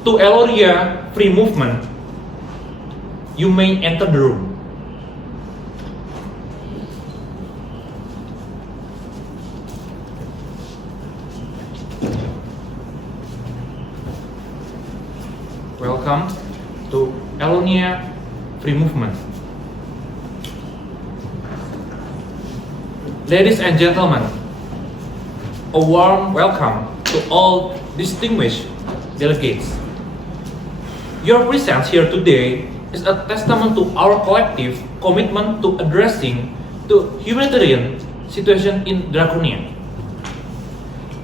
To Eloria Free Movement, you may enter the room. Welcome to Eloria Free Movement. Ladies and gentlemen, a warm welcome to all distinguished delegates. Your presence here today is a testament to our collective commitment to addressing the humanitarian situation in Draconia.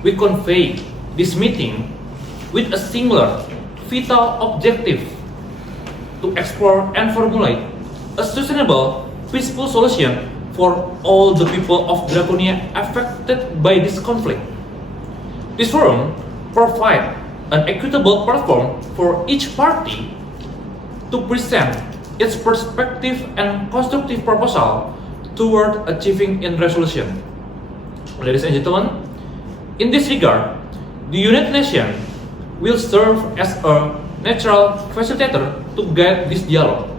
We convey this meeting with a singular, vital objective to explore and formulate a sustainable, peaceful solution for all the people of Draconia affected by this conflict. This forum provides an equitable platform for each party to present its perspective and constructive proposal toward achieving a resolution. Ladies and gentlemen, in this regard, the United Nations will serve as a natural facilitator to guide this dialogue.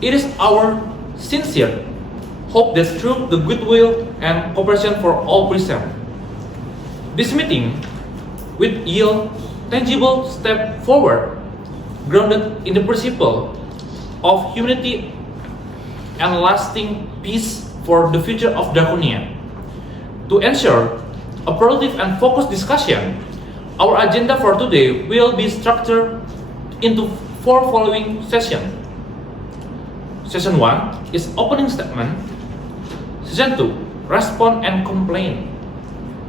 It is our sincere hope that through the goodwill and cooperation for all present, this meeting will yield tangible step forward grounded in the principle of humanity and lasting peace for the future of Draconia. To ensure a productive and focused discussion, our agenda for today will be structured into 4 following sessions. Session 1 is opening statement. Session 2, respond and complain.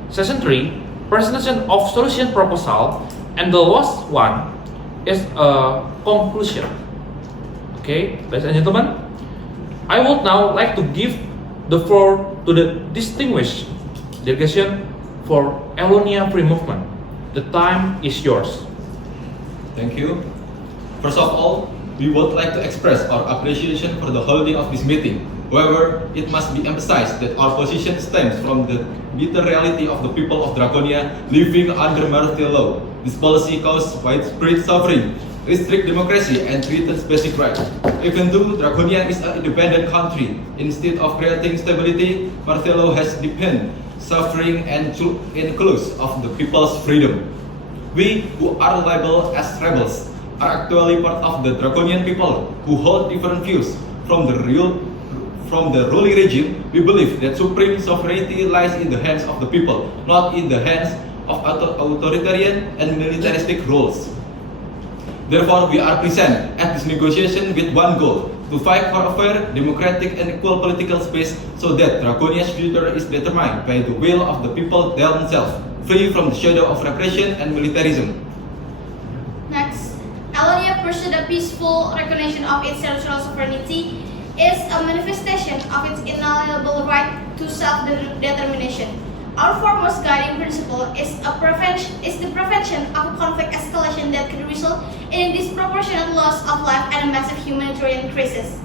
Session 3, presentation of solution proposal. And the last one is a conclusion. Okay, ladies and gentlemen, I would now like to give the floor to the distinguished delegation for Eloria Free Movement. The time is yours. Thank you. First of all, we would like to express our appreciation for the holding of this meeting. However, it must be emphasized that our position stems from the bitter reality of the people of Draconia living under martial law. This policy causes widespread suffering, restricts democracy, and threatens basic rights. Even though Draconia is an independent country, instead of creating stability, martial law has deepened suffering and includes of the people's freedom. We who are labeled as rebels are actually part of the Draconian people who hold different views from the ruling regime. We believe that supreme sovereignty lies in the hands of the people, not in the hands of authoritarian and militaristic rules. Therefore, we are present at this negotiation with one goal: to fight for a fair, democratic, and equal political space so that Draconia's future is determined by the will of the people themselves, free from the shadow of repression and militarism. Next, Eloria pursued a peaceful recognition of its territorial sovereignty is a manifestation of its inalienable right to self-determination. Our foremost guiding principle is the prevention of a conflict escalation that could result in a disproportionate loss of life and a massive humanitarian crisis.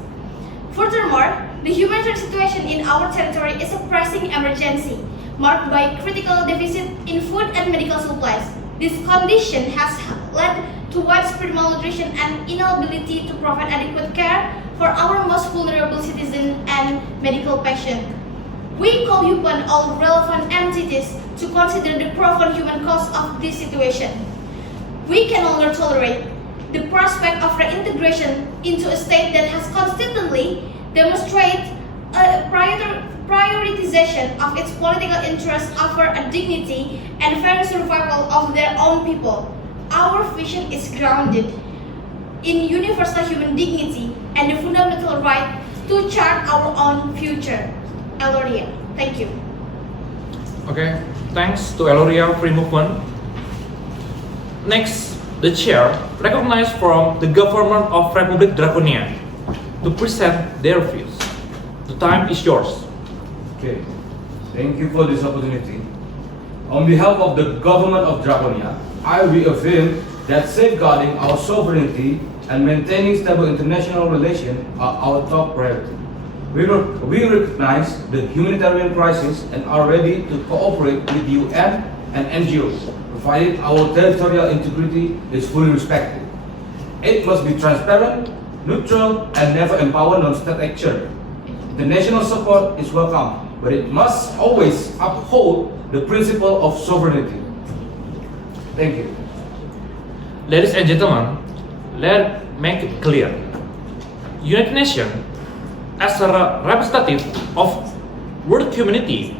Furthermore, the humanitarian situation in our territory is a pressing emergency, marked by critical deficit in food and medical supplies. This condition has led to widespread malnutrition and inability to provide adequate care for our most vulnerable citizens and medical patients. We call upon all relevant entities to consider the profound human cost of this situation. We can no longer tolerate the prospect of reintegration into a state that has constantly demonstrated a prioritization of its political interests over a dignity and fair survival of their own people. Our vision is grounded in universal human dignity and the fundamental right to chart our own future. Eloria, thank you. Okay, thanks to Eloria Free Movement. Next, the chair recognized from the government of Republic Draconia to present their views. The time is yours. Okay, thank you for this opportunity. On behalf of the government of Draconia, I reaffirm that safeguarding our sovereignty and maintaining stable international relations are our top priority. We recognize the humanitarian crisis and are ready to cooperate with the UN and NGOs to provided our territorial integrity is fully respected. It must be transparent, neutral, and never empower non-state action. International support is welcome, but it must always uphold the principle of sovereignty. Thank you. Ladies and gentlemen, let's make it clear. United Nations, as a representative of world community,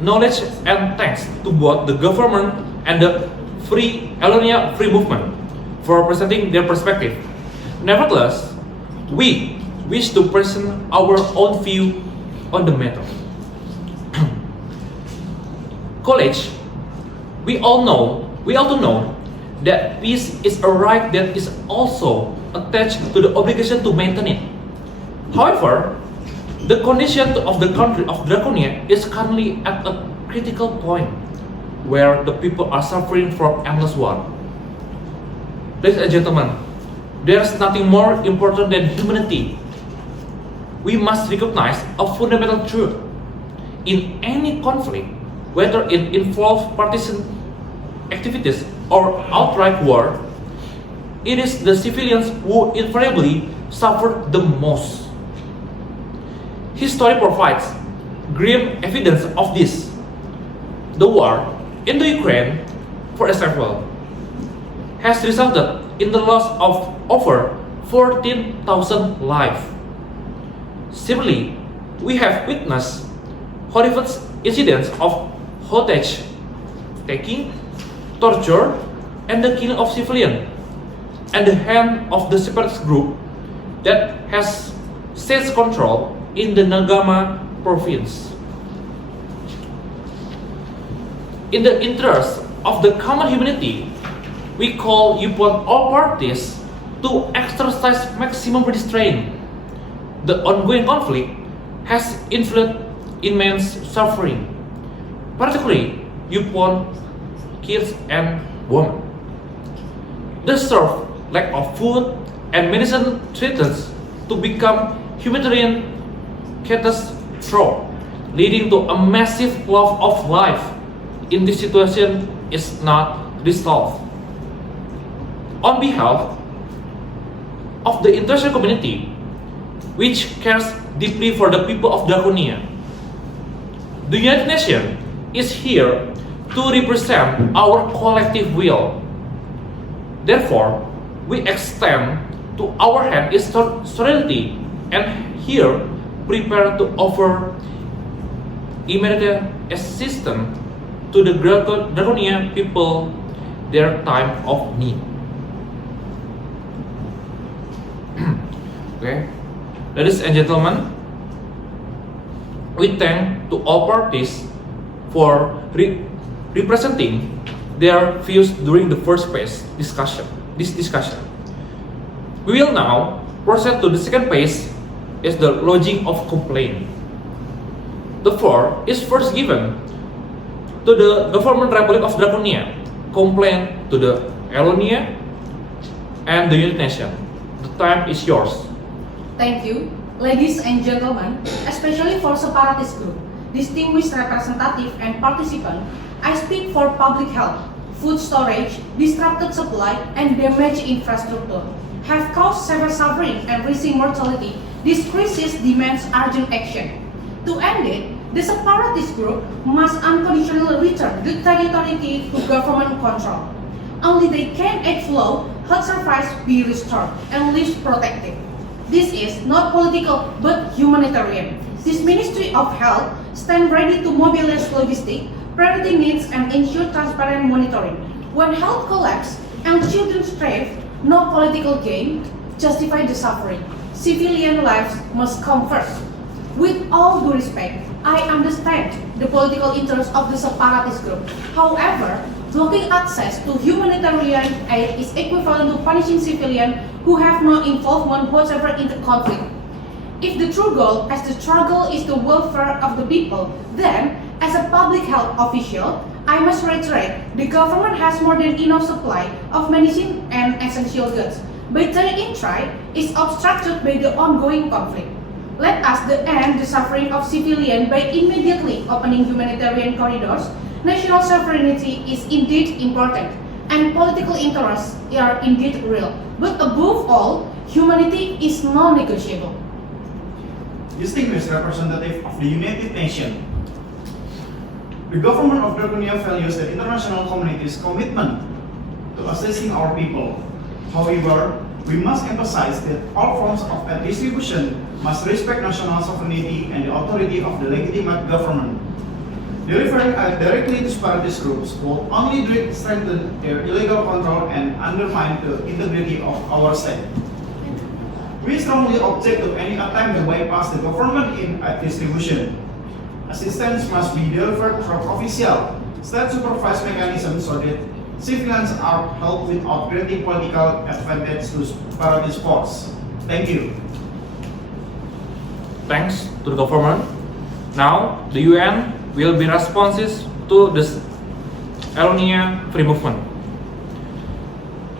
knowledge and thanks to both the government and the Free Elonia Free Movement for presenting their perspective. Nevertheless, we wish to present our own view on the matter. College, we all know that peace is a right that is also attached to the obligation to maintain it. However, the condition of the country of Draconia is currently at a critical point where the people are suffering from endless war. Ladies and gentlemen, there is nothing more important than humanity. We must recognize a fundamental truth. In any conflict, whether it involves partisan activities or outright war, it is the civilians who invariably suffer the most. History provides grim evidence of this. The war in the Ukraine, for example, has resulted in the loss of over 14,000 lives. Similarly, we have witnessed horrific incidents of hostage taking, torture, and the killing of civilians at the hand of the separatist group that has seized control in the Nagama province. In the interest of the common humanity, we call upon all parties to exercise maximum restraint. The ongoing conflict has inflicted immense suffering, particularly upon kids and women. The severe lack of food and medicine threatens to become humanitarian catastrophe, leading to a massive loss of life in this situation is not resolved. On behalf of the international community, which cares deeply for the people of Draconia, the United Nations is here to represent our collective will. Therefore, we extend to our hand its solidarity and here prepare to offer immediate assistance to the Draconian people their time of need. Okay, ladies and gentlemen, we thank to all parties for representing their views during the first phase discussion. We will now proceed to the second phase, is the lodging of complaint. The floor is first given to the Government Republic of Draconia, complaint to the Elonia and the United Nations. The time is yours. Thank you, ladies and gentlemen, especially for separatist group, distinguished representative and participant. I speak for public health, food storage, disrupted supply, and damaged infrastructure have caused severe suffering and rising mortality. This crisis demands urgent action. To end it, the separatist group must unconditionally return the territory to government control. Only they can act flow, health service be restored, and lives protected. This is not political but humanitarian. This Ministry of Health stands ready to mobilize logistics, priority needs, and ensure transparent monitoring. When health collapses and children strive, no political gain justify the suffering. Civilian lives must come first. With all due respect, I understand the political interest of the separatist group. However, blocking access to humanitarian aid is equivalent to punishing civilians who have no involvement whatsoever in the conflict. If the true goal as the struggle is the welfare of the people, then, as a public health official, I must reiterate the government has more than enough supply of medicine and essential goods, but their interest is obstructed by the ongoing conflict. Let us end the suffering of civilians by immediately opening humanitarian corridors, national sovereignty is indeed important, and political interests are indeed real. But above all, humanity is non-negotiable. Distinguished representative of the United Nations, the government of Draconia values the international community's commitment to assisting our people. However, we must emphasize that all forms of aid distribution must respect national sovereignty and the authority of the legitimate government. Delivering aid directly to separatist groups will only strengthen their illegal control and undermine the integrity of our state. We strongly object to any attempt to bypass the government in aid distribution. Assistance must be delivered from official, state-supervised mechanisms so that civilians are helped without granting political advantage to separatist force. Thank you. Thanks to the government. Now, the UN will be responses to this Wallonia Free Movement.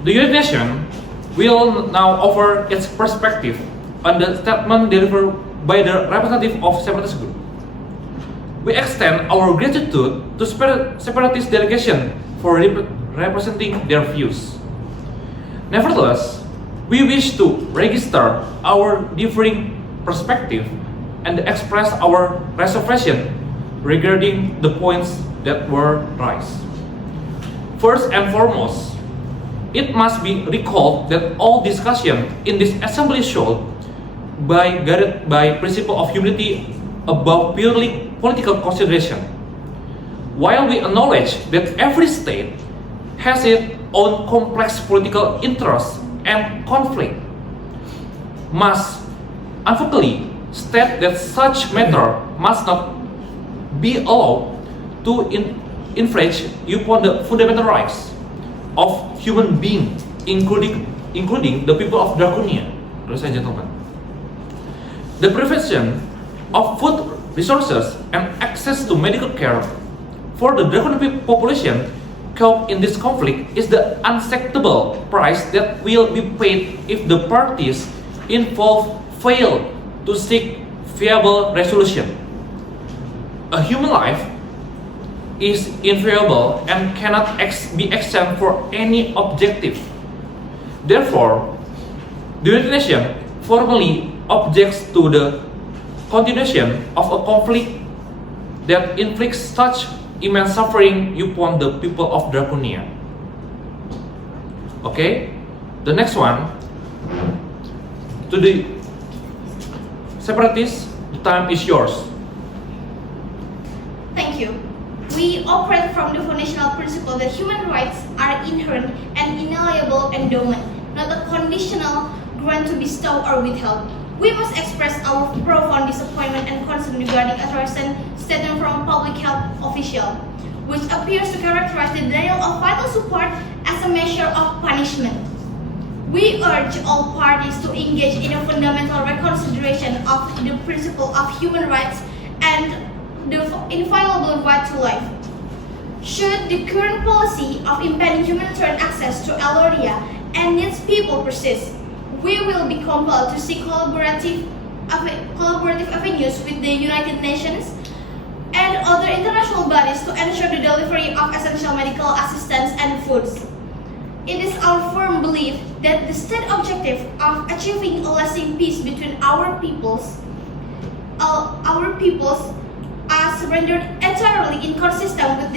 The United Nations will now offer its perspective on the statement delivered by the representative of separatist group. We extend our gratitude to separatist delegation for representing their views. Nevertheless, we wish to register our differing perspective and express our reservation regarding the points that were raised. First and foremost, it must be recalled that all discussion in this assembly should be guided by principle of humanity above purely political consideration. While we acknowledge that every state has its own complex political interests and conflict, must unequivocally state that such matter must not be allowed to infringe upon the fundamental rights of human beings, including the people of Draconia. Ladies and gentlemen, the prevention of food resources and access to medical care for the Draconian population caught in this conflict is the unacceptable price that will be paid if the parties involved fail to seek viable resolution. A human life is inviolable and cannot be exchanged for any objective. Therefore, the United Nations formally objects to the continuation of a conflict that inflicts such immense suffering upon the people of Draconia. Okay, the next one, to the separatists, the time is yours. Thank you. We operate from the foundational principle that human rights are inherent and inalienable endowment, not a conditional grant to bestow or withheld. We must express our profound disappointment and concern regarding a recent statement from a public health official, which appears to characterize the denial of vital support as a measure of punishment. We urge all parties to engage in a fundamental reconsideration of the principle of human rights and the inviolable right to life. Should the current policy of impeding humanitarian access to Wallonia and its people persist, we will be compelled to seek collaborative avenues with the United Nations and other international bodies to ensure the delivery of essential medical assistance and foods. It is our firm belief that the state objective of achieving a lasting peace between our peoples are rendered entirely inconsistent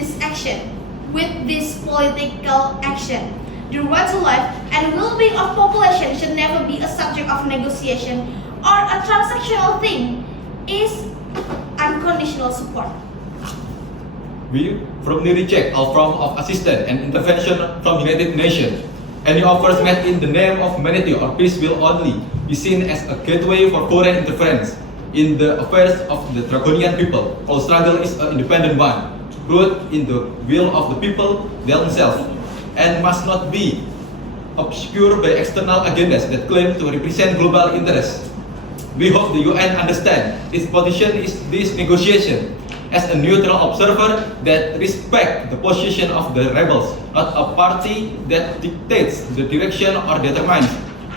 with this political action. The right to life and well-being of population should never be a subject of negotiation or a transactional thing. Is unconditional support. We firmly reject all forms of assistance and intervention from United Nations. Any offers made in the name of humanity or peace will only be seen as a gateway for foreign interference in the affairs of the Draconian people. All struggle is an independent one, rooted in the will of the people themselves, and must not be obscured by external agendas that claim to represent global interests. We hope the UN understands its position is this negotiation as a neutral observer that respects the position of the rebels, not a party that dictates the direction or determines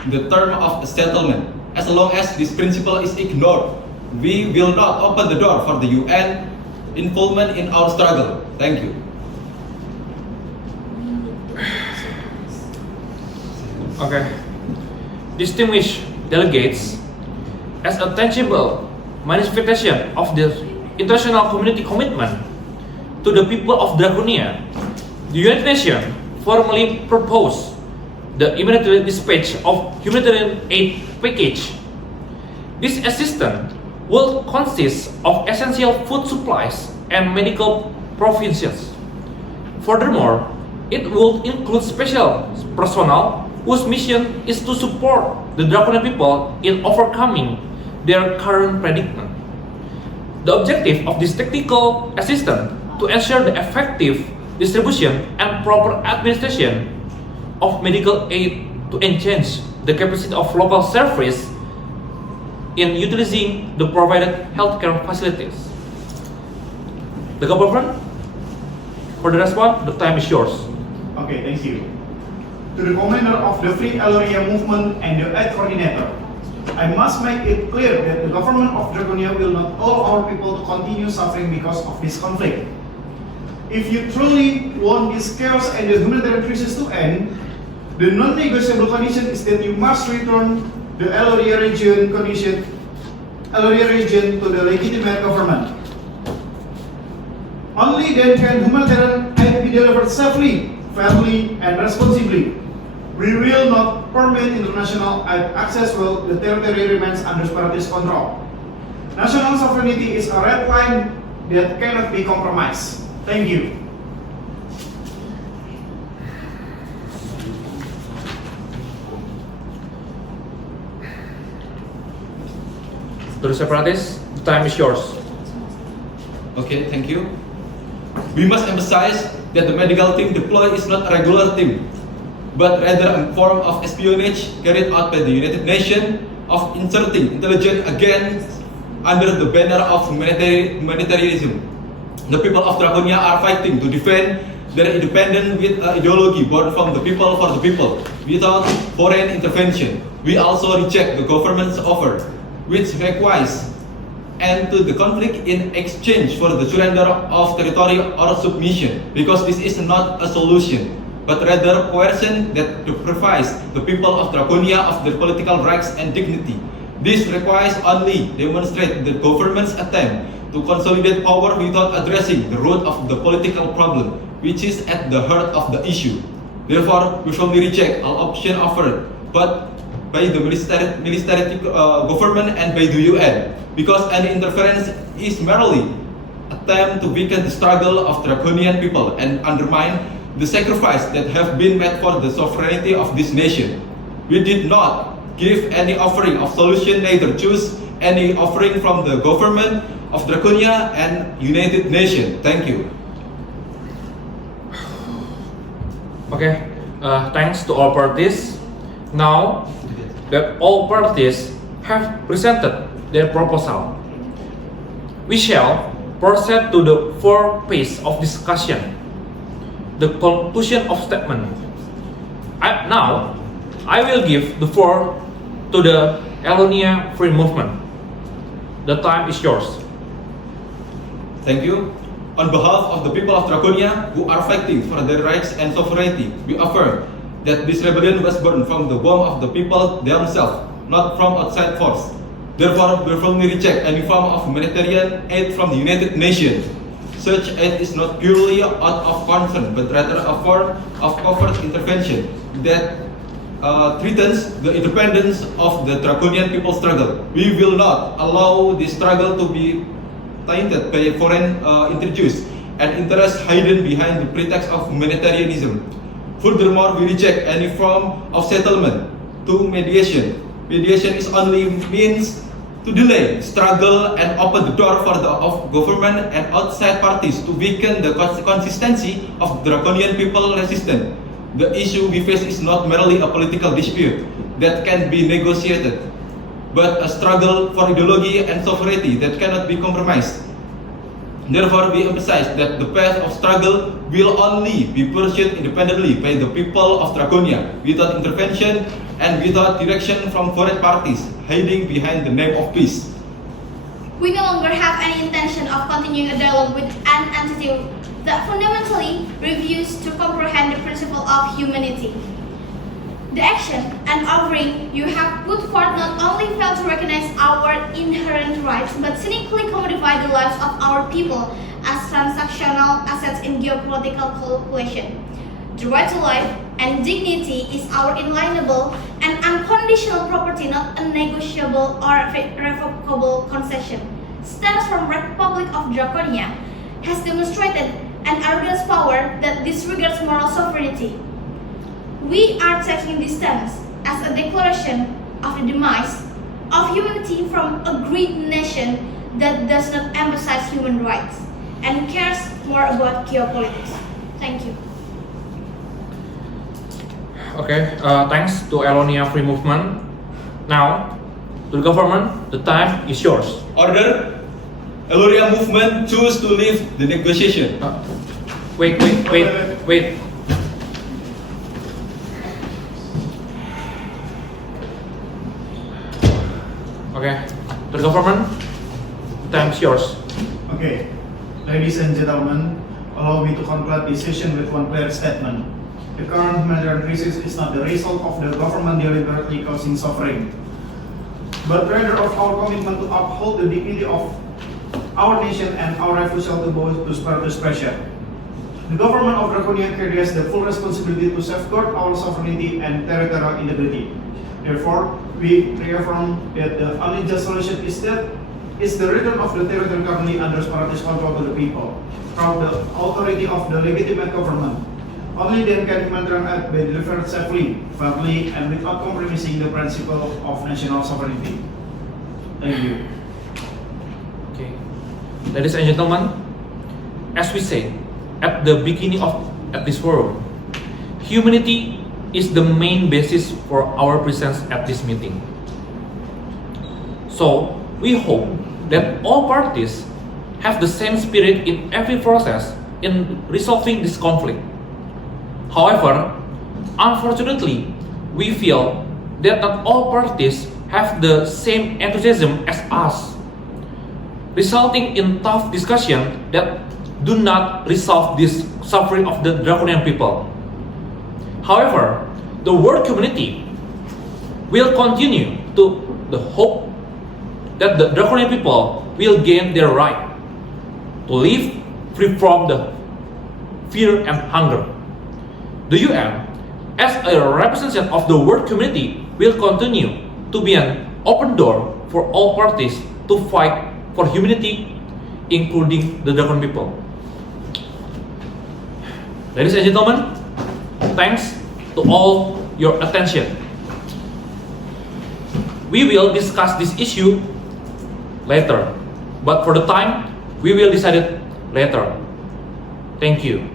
the term of a settlement. As long as this principle is ignored, we will not open the door for the UN involvement in our struggle. Thank you. Okay. Distinguished delegates, as a tangible manifestation of the international community commitment to the people of Draconia, the United Nations formally proposed the immediate dispatch of humanitarian aid package. This assistance will consist of essential food supplies and medical provisions. Furthermore, it will include special personnel whose mission is to support the Draconian people in overcoming their current predicament. The objective of this technical assistance to ensure the effective distribution and proper administration of medical aid to enhance the capacity of local service in utilizing the provided healthcare facilities. The government, for the response, the time is yours. Okay, thank you. To the commander of the Free Aloria movement and the aid coordinator, I must make it clear that the government of Draconia will not allow our people to continue suffering because of this conflict. If you truly want this chaos and the humanitarian crisis to end, the non-negotiable condition is that you must return the Aloria region to the legitimate government. Only then can humanitarian aid be delivered safely, fairly, and responsibly. We will not permit international aid access while the territory remains under separatist control. National sovereignty is a red line that cannot be compromised. Thank you. To the separatists, the time is yours. Okay, thank you. We must emphasize that the medical team deployed is not a regular team, but rather a form of espionage carried out by the United Nations of inserting intelligence against under the banner of humanitarianism. The people of Draconia are fighting to defend their independence with an ideology born from the people for the people, without foreign intervention. We also reject the government's offer, which requires end to the conflict in exchange for the surrender of territory or submission, because this is not a solution, but rather coercion that deprives the people of Draconia of their political rights and dignity. This requires only demonstrate the government's attempt to consolidate power without addressing the root of the political problem, which is at the heart of the issue. Therefore, we firmly reject all options offered, but by the military government and by the UN, because any interference is merely attempt to weaken the struggle of Draconian people and undermine the sacrifice that have been made for the sovereignty of this nation. We did not give any offering of solution, neither choose any offering from the government of Draconia and United Nations. Thank you. Okay, thanks to all parties. Now that all parties have presented their proposal, we shall proceed to the fourth phase of discussion, the conclusion of statement. Now, I will give the floor to the Alonia Free Movement. The time is yours. Thank you. On behalf of the people of Draconia who are fighting for their rights and sovereignty, we affirm that this rebellion was born from the womb of the people themselves, not from outside force. Therefore, we firmly reject any form of humanitarian aid from the United Nations. Such aid is not purely out of concern, but rather a form of covert intervention that threatens the independence of the Draconian people struggle. We will not allow this struggle to be tainted by foreign interests and interests hidden behind the pretext of humanitarianism. Furthermore, we reject any form of settlement to mediation. Mediation is only means to delay struggle and open the door for the government and outside parties to weaken the consistency of Draconian people resistance. The issue we face is not merely a political dispute that can be negotiated, but a struggle for ideology and sovereignty that cannot be compromised. Therefore, we emphasize that the path of struggle will only be pursued independently by the people of Draconia, without intervention and without direction from foreign parties hiding behind the name of peace. We no longer have any intention of continuing a dialogue with an entity that fundamentally refuses to comprehend the principle of humanity. The action and offering you have put forth not only fail to recognize our inherent rights, but cynically commodify the lives of our people as transactional assets in geopolitical calculation. The right to life and dignity is our inalienable and unconditional property, not a negotiable or revocable concession. Stands from Republic of Draconia has demonstrated an arrogant power that disregards moral sovereignty. We are taking this stance as a declaration of the demise of humanity from a great nation that does not emphasize human rights and cares more about geopolitics. Thank you. Okay, thanks to Elonia Free Movement. Now, to the government, the time is yours. Order! Eloria movement choose to leave the negotiation. Wait. Okay, to the government, the time is yours. Okay, ladies and gentlemen, allow me to conclude this session with one clear statement. The current humanitarian crisis is not the result of the government deliberately causing suffering, but rather of our commitment to uphold the dignity of our nation and our refusal to spare this pressure. The government of Draconia carries the full responsibility to safeguard our sovereignty and territorial integrity. Therefore, we reaffirm that the only just solution is the return of the territory currently under separatist control to the people, from the authority of the legitimate government. Only then can humanitarian aid be delivered safely, fairly, and without compromising the principle of national sovereignty. Thank you. Okay, ladies and gentlemen, as we said at the beginning of this forum, humanity is the main basis for our presence at this meeting. So, we hope that all parties have the same spirit in every process in resolving this conflict. However, unfortunately, we feel that not all parties have the same enthusiasm as us, resulting in tough discussions that do not resolve this suffering of the Draconian people. However, the world community will continue to the hope that the Draconian people will gain their right to live free from the fear and hunger. The UN, as a representative of the world community, will continue to be an open door for all parties to fight for humanity, including the Draconian people. Ladies and gentlemen, thanks to all your attention. We will discuss this issue later, but for the time, we will decide it later. Thank you.